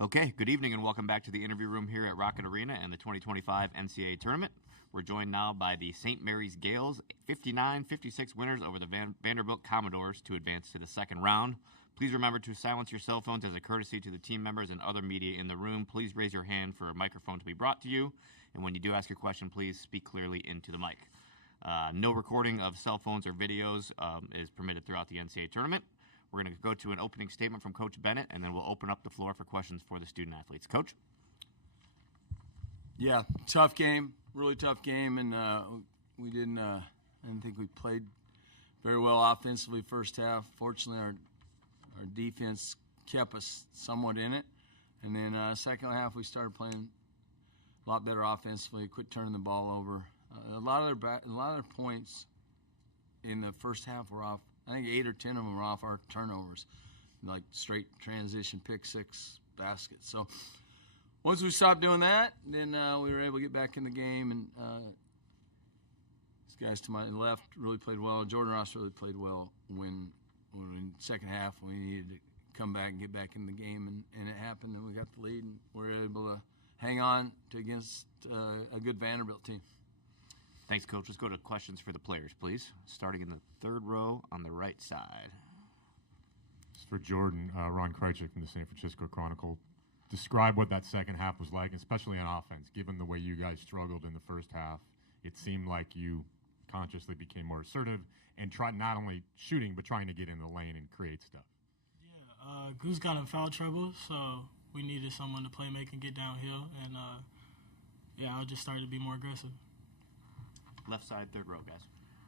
Okay, good evening and welcome back to the interview room here at Rocket Arena and the 2025 NCAA Tournament. We're joined now by the St. Mary's Gales, 59-56 winners over the Vanderbilt Commodores to advance to the second round. Please remember to silence your cell phones as a courtesy to the team members and other media in the room. Please raise your hand for a microphone to be brought to you. And when you do ask your question, please speak clearly into the mic. No recording of cell phones or videos is permitted throughout the NCAA Tournament. We're going to go to an opening statement from Coach Bennett, and then we'll open up the floor for questions for the student-athletes. Coach? Yeah, tough game, really tough game, and we didn't I didn't think we played very well offensively first half. Fortunately, our defense kept us somewhat in it, and then second half we started playing a lot better offensively, quit turning the ball over. A lot of their points in the first half were off. I think 8 or 10 of them were off our turnovers, like straight transition, pick six baskets. So once we stopped doing that, then we were able to get back in the game. And these guys to my left really played well. Jordan Ross really played well when in the second half we needed to come back and get back in the game. And it happened, and we got the lead, and we were able to hang on against a good Vanderbilt team. Thanks, Coach. Let's go to questions for the players, please. Starting in the third row on the right side. It's for Jordan, Ron Krychek from the San Francisco Chronicle. Describe what that second half was like, especially on offense. Given the way you guys struggled in the first half, it seemed like you consciously became more assertive and tried not only shooting, but trying to get in the lane and create stuff. Yeah, Goose got in foul trouble, so we needed someone to play make and get downhill. And, I just started to be more aggressive. Left side, third row, guys.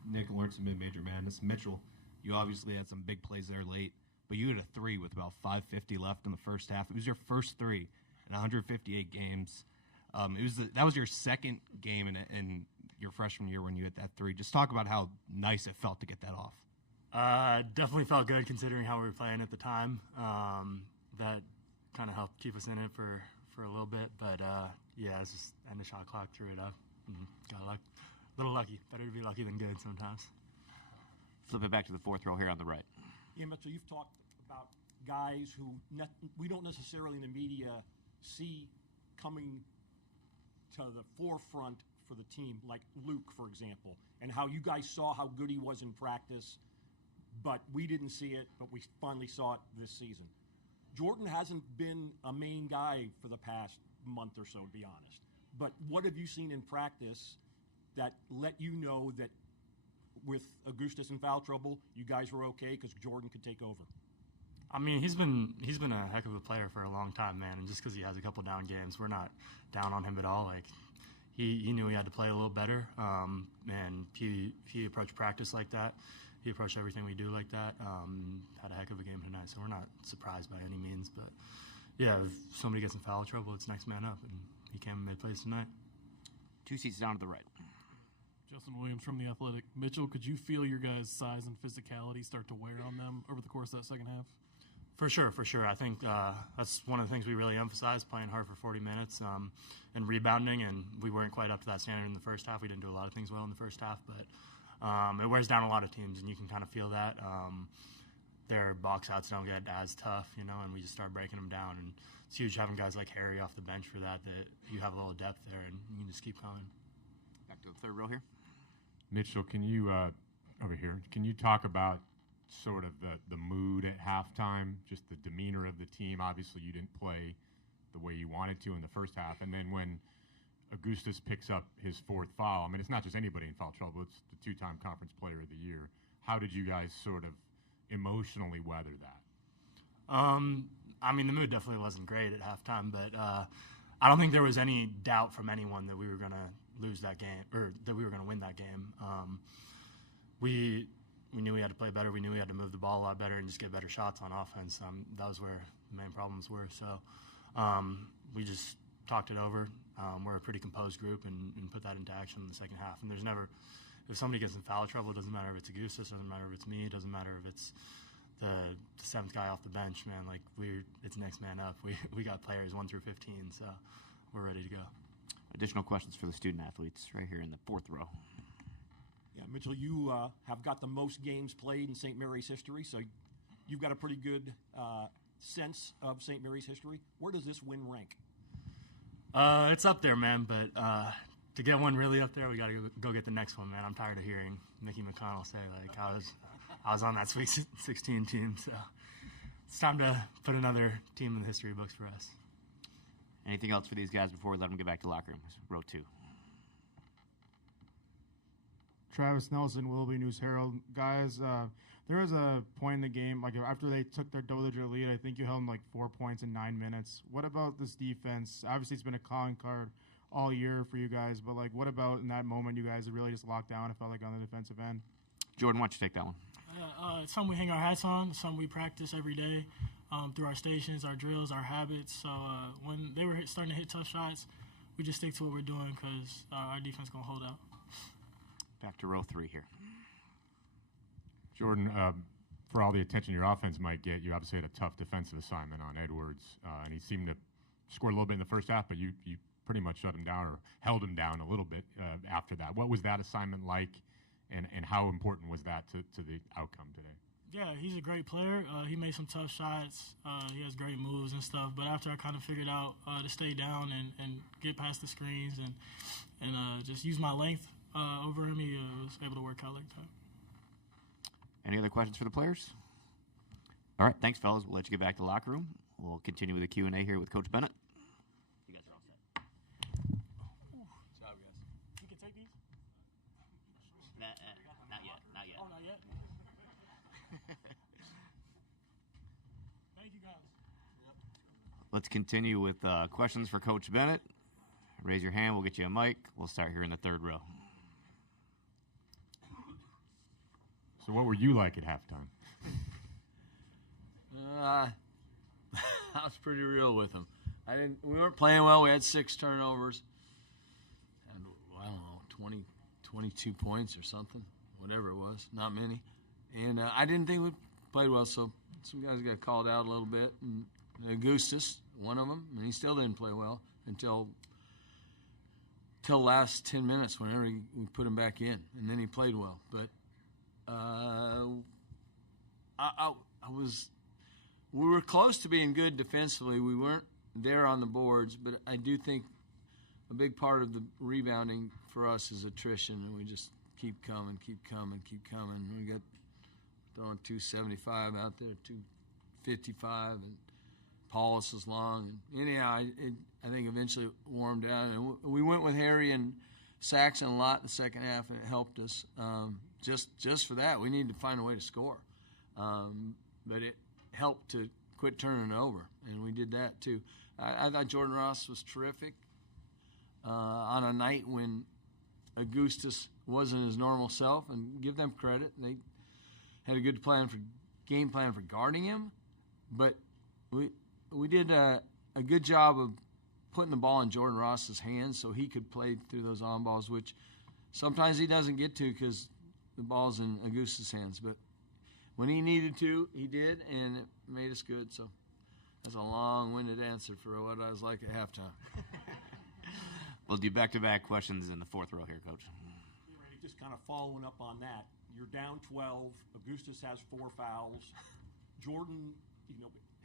Nick Lawrence, Mid-Major Madness. Mitchell, you obviously had some big plays there late, but you had a three with about 5:50 left in the first half. It was your first three in 158 games. That was your second game in your freshman year when you hit that three. Just talk about how nice it felt to get that off. Definitely felt good considering how we were playing at the time. That kind of helped keep us in it for a little bit. But, it's just end the shot clock, threw it up. Got luck. A little lucky. Better to be lucky than good sometimes. Flip it back to the fourth row here on the right. Yeah, Mitchell, you've talked about guys who we don't necessarily in the media see coming to the forefront for the team, like Luke, for example, and how you guys saw how good he was in practice, but we didn't see it, but we finally saw it this season. Jordan hasn't been a main guy for the past month or so, to be honest. But what have you seen in practice that let you know that with Augustus in foul trouble, you guys were okay because Jordan could take over? I mean, he's been a heck of a player for a long time, man. And just because he has a couple down games, we're not down on him at all. Like he knew he had to play a little better, and he approached practice like that. He approached everything we do like that. Had a heck of a game tonight, so we're not surprised by any means. But yeah, if somebody gets in foul trouble, it's next man up, and he came and made plays tonight. 2 seats down to the right. Justin Williams from The Athletic. Mitchell, could you feel your guys' size and physicality start to wear on them over the course of that second half? For sure. I think that's one of the things we really emphasize, playing hard for 40 minutes and rebounding, and we weren't quite up to that standard in the first half. We didn't do a lot of things well in the first half, but it wears down a lot of teams, and you can kind of feel that. Their box outs don't get as tough, and we just start breaking them down, and it's huge having guys like Harry off the bench for that you have a little depth there, and you can just keep going. Back to the third row here. Mitchell, can you over here? Can you talk about sort of the mood at halftime, just the demeanor of the team? Obviously, you didn't play the way you wanted to in the first half, and then when Augustus picks up his fourth foul, I mean, it's not just anybody in foul trouble; it's the 2-time Conference Player of the Year. How did you guys sort of emotionally weather that? I mean, the mood definitely wasn't great at halftime, but I don't think there was any doubt from anyone that we were going to lose that game or that we were going to win that game. We knew we had to play better. We knew we had to move the ball a lot better and just get better shots on offense. That was where the main problems were. So we just talked it over. We're a pretty composed group and put that into action in the second half. And there's never – if somebody gets in foul trouble, it doesn't matter if it's Augustus, it doesn't matter if it's me, it doesn't matter if it's the seventh guy off the bench, man. Like, it's next man up. We got players 1 through 15, so we're ready to go. Additional questions for the student athletes right here in the fourth row. Yeah, Mitchell, you have got the most games played in St. Mary's history, so you've got a pretty good sense of St. Mary's history? Where does this win rank? It's up there, man. But to get one really up there, we got to go get the next one, man. I'm tired of hearing Mickey McConnell say like I was on that Sweet 16 team, so it's time to put another team in the history books for us. Anything else for these guys before we let them get back to locker room? Row 2. Travis Nelson, Willoughby News Herald. Guys, there was a point in the game, like after they took their double-digit lead, I think you held them like 4 points in 9 minutes. What about this defense? Obviously, it's been a calling card all year for you guys, but like, what about in that moment you guys really just locked down? It felt like on the defensive end. Jordan, why don't you take that one? It's something we hang our hats on. It's something we practice every day through our stations, our drills, our habits. So when they were starting to hit tough shots, we just stick to what we're doing because our defense is going to hold out. Back to row 3 here. Jordan, for all the attention your offense might get, you obviously had a tough defensive assignment on Edwards, and he seemed to score a little bit in the first half, but you pretty much shut him down or held him down a little bit after that. What was that assignment like, and how important was that to the outcome today? Yeah, he's a great player. He made some tough shots. He has great moves and stuff. But after I kind of figured out to stay down and get past the screens and just use my length over him, he was able to work out like that. Any other questions for the players? All right, thanks, fellas. We'll let you get back to the locker room. We'll continue with the Q&A here with Coach Bennett. You guys are all set. Good job, guys. You can take these? Not yet. Oh, not yet? Thank you, guys. Let's continue with questions for Coach Bennett. Raise your hand. We'll get you a mic. We'll start here in the third row. So what were you like at halftime? I was pretty real with them. We weren't playing well. We had 6 turnovers. And I don't know, 22 points or something, whatever it was, not many. And I didn't think we played well, so some guys got called out a little bit. And Augustus, one of them, and he still didn't play well until last 10 minutes whenever we put him back in, and then he played well. But we were close to being good defensively. We weren't there on the boards, but I do think a big part of the rebounding for us is attrition, and we just keep coming. We got throwing 275 out there, 255, and Paulus is long. And anyhow, I think eventually it warmed down, and we went with Harry and Saxon a lot in the second half, and it helped us. Just for that, we needed to find a way to score. But it helped to quit turning it over, and we did that too. I thought Jordan Ross was terrific on a night when Augustus wasn't his normal self, and give them credit. They had a good game plan for guarding him, but we did a good job of putting the ball in Jordan Ross's hands so he could play through those on balls, which sometimes he doesn't get to because the ball's in Augustus' hands. But when he needed to, he did, and it made us good. So that's a long-winded answer for what I was like at halftime. We'll do back-to-back questions in the fourth row here, Coach. Randy, just kind of following up on that, you're down 12. Augustus has 4 fouls. Jordan,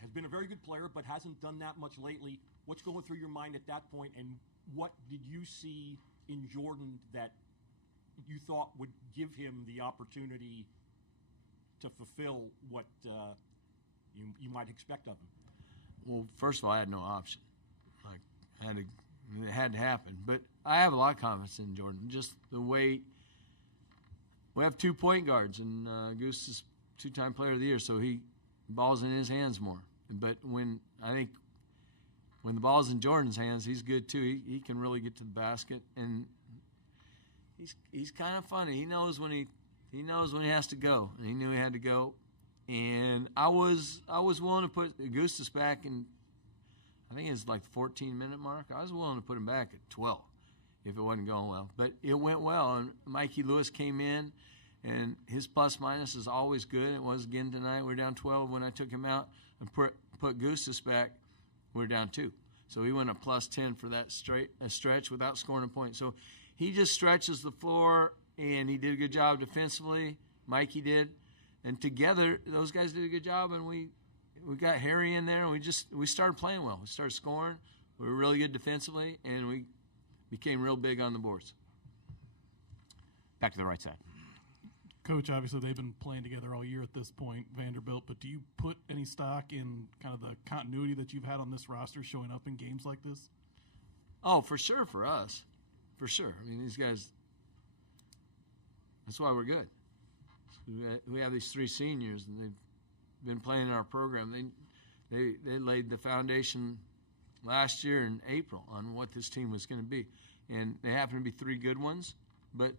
has been a very good player, but hasn't done that much lately. What's going through your mind at that point, and what did you see in Jordan that you thought would give him the opportunity to fulfill what you might expect of him? Well, first of all, I had no option. It had to happen. But I have a lot of confidence in Jordan. Just the way we have 2 point guards, and Goose is 2-time player of the year, so he ball's in his hands more. But when the ball's in Jordan's hands, he's good too. He can really get to the basket, and he's kind of funny. He knows when he has to go, and he knew he had to go. And I was willing to put Augustus back in. I think it's like the 14-minute mark. I was willing to put him back at 12 if it wasn't going well. But it went well, and Mikey Lewis came in, and his plus-minus is always good. It was again tonight. We were down 12 when I took him out and put Augustus back. We were down 2. So he went a plus 10 for that stretch without scoring a point. So he just stretches the floor, and he did a good job defensively. Mikey did. And together, those guys did a good job, and we got Harry in there, and we started playing well. We started scoring. We were really good defensively, and we became real big on the boards. Back to the right side. Coach, obviously they've been playing together all year at this point, Vanderbilt, but do you put any stock in kind of the continuity that you've had on this roster showing up in games like this? Oh, for sure, for us. For sure. I mean, these guys, that's why we're good. We have these 3 seniors, and they've been playing in our program. They laid the foundation last year in April on what this team was going to be. And they happen to be 3 good ones, but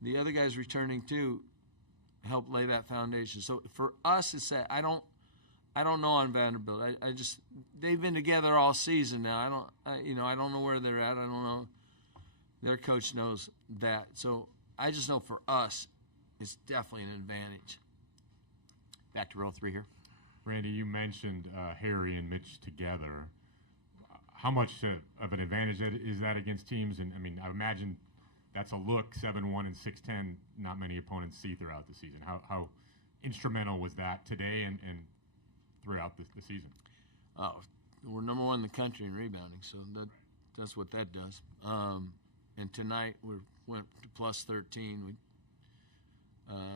the other guys returning too helped lay that foundation. So for us, it's that I don't know on Vanderbilt. I just they've been together all season now. I don't know where they're at. I don't know. Their coach knows that. So I just know for us, it's definitely an advantage. Back to row 3 here. Randy, you mentioned Harry and Mitch together. How much of an advantage is that against teams? And I mean, I imagine that's a look 7-1 and 6-10. Not many opponents see throughout the season. How instrumental was that today and throughout the season? Oh, we're number 1 in the country in rebounding, so that's what that does. And tonight we went to plus 13.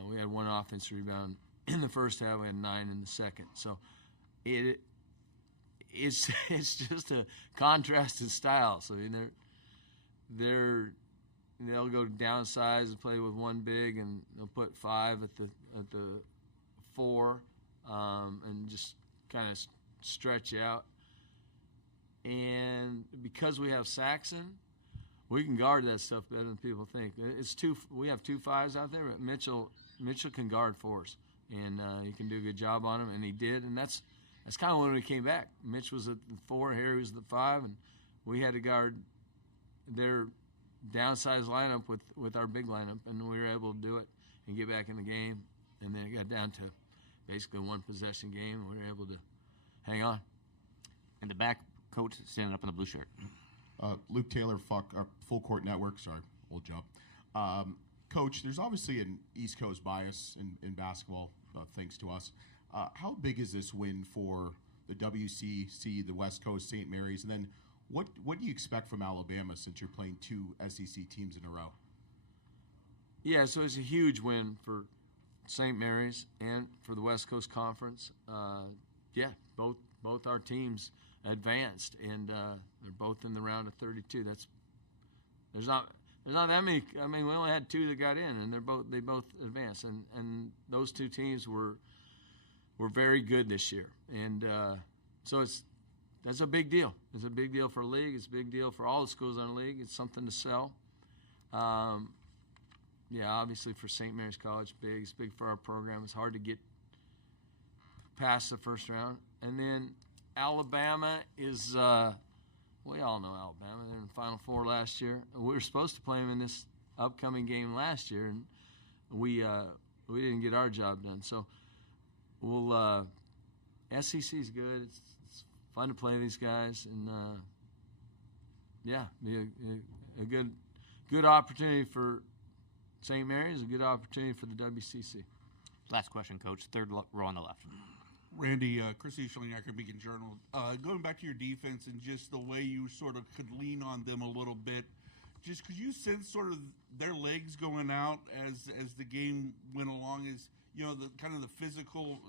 We had 1 offensive rebound in the first half. We had 9 in the second. So it's just a contrast in style. So I mean, they'll go downsize and play with 1 big, and they'll put 5 at the 4, and just kind of stretch you out. And because we have Saxon, we can guard that stuff better than people think. We have 2 5s out there, but Mitchell can guard 4s, and he can do a good job on them, and he did. And that's kind of when we came back. Mitch was at the 4, Harry was at the 5, and we had to guard their downsized lineup with our big lineup, and we were able to do it and get back in the game. And then it got down to basically a 1-possession game, and we were able to hang on. In the back, coach standing up in the blue shirt. Luke Taylor, Full Court Network. Sorry, old job. Coach, there's obviously an East Coast bias in basketball, thanks to us. How big is this win for the WCC, the West Coast, St. Mary's, and then what do you expect from Alabama since you're playing 2 SEC teams in a row? Yeah, so it's a huge win for St. Mary's and for the West Coast Conference. Both our teams advanced, and they're both in the round of 32. There's not that many. I mean, we only had 2 that got in, and they both advanced, and those 2 teams were very good this year, and so that's a big deal. It's a big deal for the league. It's a big deal for all the schools in the league. It's something to sell. Obviously for St. Mary's College, big. It's big for our program. It's hard to get past the first round, and then Alabama is. We all know Alabama. They're in the Final Four last year. We were supposed to play them in this upcoming game last year, and we didn't get our job done. So we'll SEC is good. It's fun to play these guys, and be a good opportunity for St. Mary's, a good opportunity for the WCC. Last question, Coach. 3rd row on the left. Randy, Chris Eschelniaker, Beacon Journal. Going back to your defense and just the way you sort of could lean on them a little bit, just could you sense sort of their legs going out as the game went along? As the kind of the physical,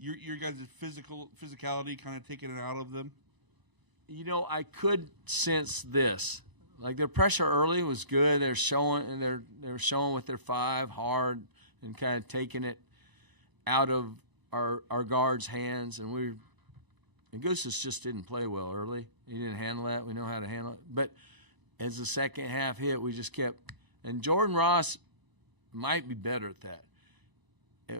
your guys' physicality kind of taking it out of them. I could sense this. Like their pressure early was good. They're showing, and they were showing with their 5 hard and kind of taking it out of our guards' hands, and Gustis just didn't play well early. He didn't handle that. We know how to handle it. But as the second half hit, we just kept – and Jordan Ross might be better at that.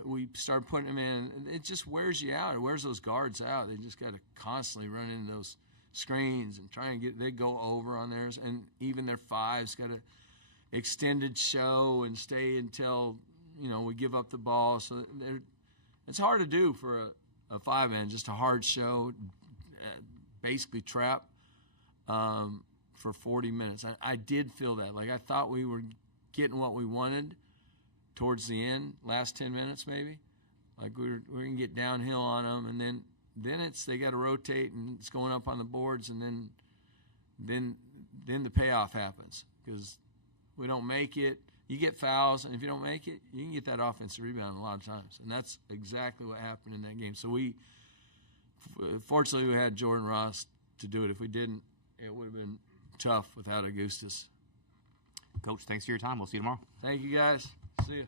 We started putting him in. It just wears you out. It wears those guards out. They just got to constantly run into those screens and try and they go over on theirs. And even their 5's got an extended show and stay until, we give up the ball. So it's hard to do for a 5-man, just a hard show, basically trap for 40 minutes. I did feel that. Like I thought we were getting what we wanted towards the end, last 10 minutes maybe. Like we're going to get downhill on them, and then they got to rotate, and it's going up on the boards, and then the payoff happens because we don't make it. You get fouls, and if you don't make it, you can get that offensive rebound a lot of times, and that's exactly what happened in that game. So fortunately, we had Jordan Ross to do it. If we didn't, it would have been tough without Augustus. Coach, thanks for your time. We'll see you tomorrow. Thank you, guys. See you.